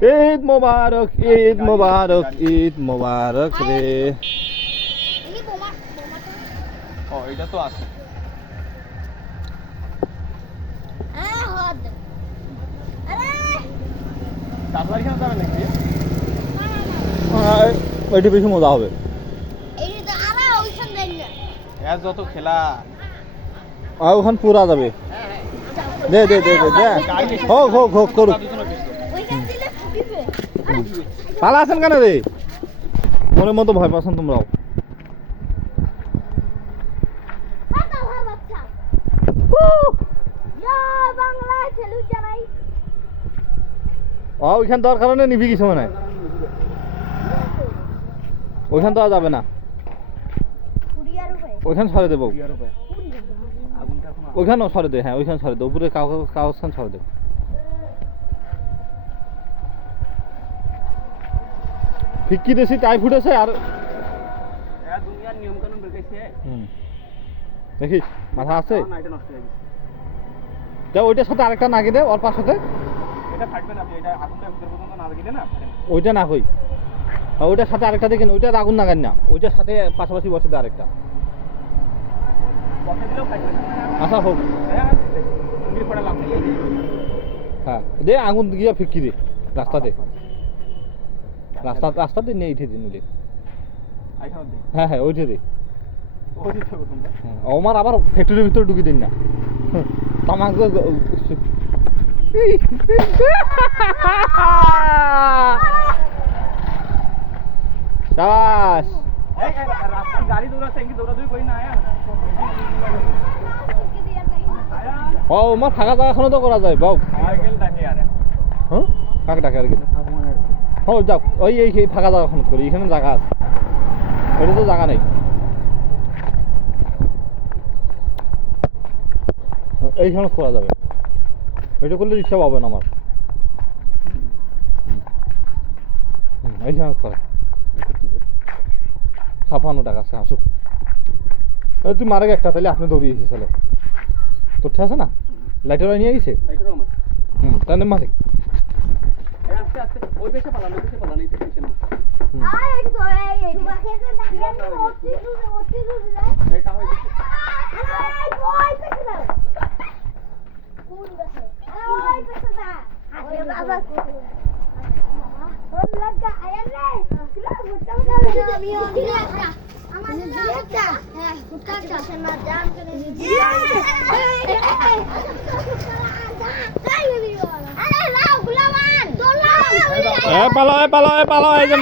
ঈদ মোবারক, ঈদ মোবারক, ঈদ মোবারক রে। ও এটা তো আছে। ওইটা বেশি মজা হবে। যত খেলা ওখান পুরা যাবে। দে দে দে দে দে, হোক হোক হোক করুক। পালা আছেন কেন রে? মনের মতো ভয় পাচ্ছেন তোমরাও। ওইখান দেওয়ার কারণে নিবি কিছু মনে হয়। ওইখান দেওয়া যাবে না, ওইখান সরে দেবো। ওইখানেও সরে দে, হ্যাঁ ওইখানে সরে দে, উপরে কাগজখান সরে দে। ফিক্কি দেশি টাই ফুটেছে আর দেখিস মাথা আছে। ওইটার সাথে আরেকটা নাগি দে, ওর পাশে ওইটা না হই, ওইটার সাথে আরেকটা দেখেন, ওইটার আগুন নাগান না, ওইটার সাথে পাশাপাশি বসে দে আরেকটা। আচ্ছা হোক, হ্যাঁ দে আগুন গিয়া ফিক্কি দে রাস্তাতে, রাস্তাতে নিয়ে উঠে দিন নিলে। হ্যাঁ হ্যাঁ ওইটা দে। আমার আবার ফ্যাক্টরির ভিতরে ঢুকি দিন না, তামাক ও আমার ফাঁকা জায়গাখানে তো করা যায় বাউ। হ্যাঁ কাকে ডাকে আর কি? ও যাও ওই এই ফাঁকা জায়গাখানে করি, এখানে জায়গা আছে, ওইটা তো জায়গা নেই। এইখানে করা যাবে, ওইটা করলে রিক্সা পাবে না আমার। এইখানে করা 56 টাকা আছে, আসুক। তুই মারে একটা, তাহলে আপনি দৌড়িয়েছিস চলে তোর ঠিক আছে না? লাইটার নিয়ে গেছে, তাহলে মারে।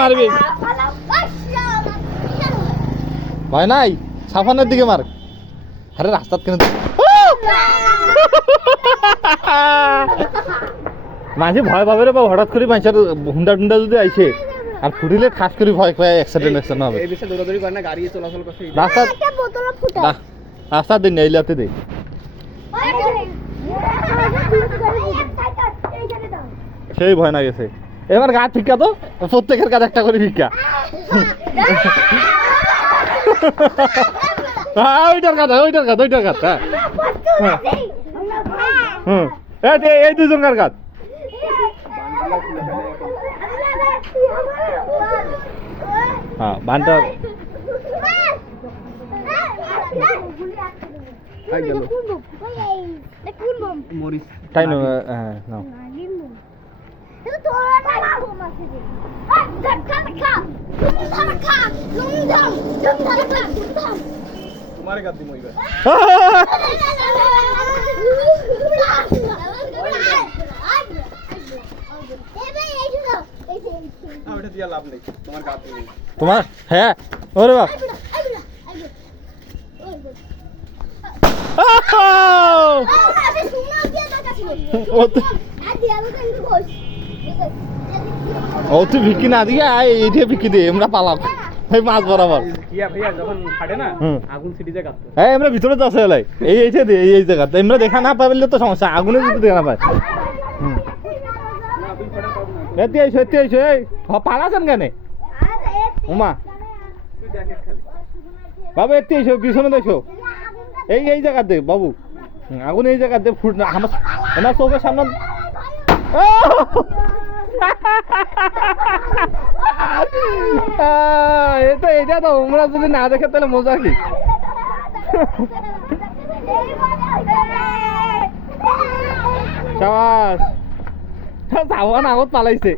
মারবি ভয় নাই, সাফানের দিকে মার। আরে রাস্তাত কেন মাঝে ভয় পাবে রে, হঠাৎ করে মানুষের হুন্ডা টুন্ডা যদি আইছে আর ফুটিলে খাস করে ভয় পায় অ্যাক্সিডেন্ট হবে। রাস্তার দিন এইলাতে দে, সেই ভয় না গেছে। এবার গা ভিক্ষা তো প্রত্যেকের কাছে একটা করে ভিক্ষা। ওইটার কাজ, ওইটার কাজ, ওইটার কাজ। হ্যাঁ এই দুজনকার কাজ। হ্যাঁ বানটা টাইম নাও। তোমার কাজ দিমই বা ওটা দিয়া লাভ নেই, তোমার কাজ দিমই তোমার। হ্যাঁ ওরে বাপ ও তুই ভিকি না দিয়ে এইটা ভিকি দে, আমরা পালাম এই মাছ বরাবর। আমরা ভিতরে তো আছে এইটা দে, এই জায়গাতে আমরা দেখা না পাইলে তো সমস্যা, আগুনে যদি দেখা না পাই। এতে আইসো, এতে আইসো, এই পালাছেন কেন উমা বাবু? এতে আইসো, পিছনে দেখো, এই জায়গাতে বাবু আগুন, এই জায়গাতে ফুট না আমার চোখের সামনে। এটা তো তোমরা যদি না দেখে তাহলে মজা কি সাবাস সাবান আগত পালাইছে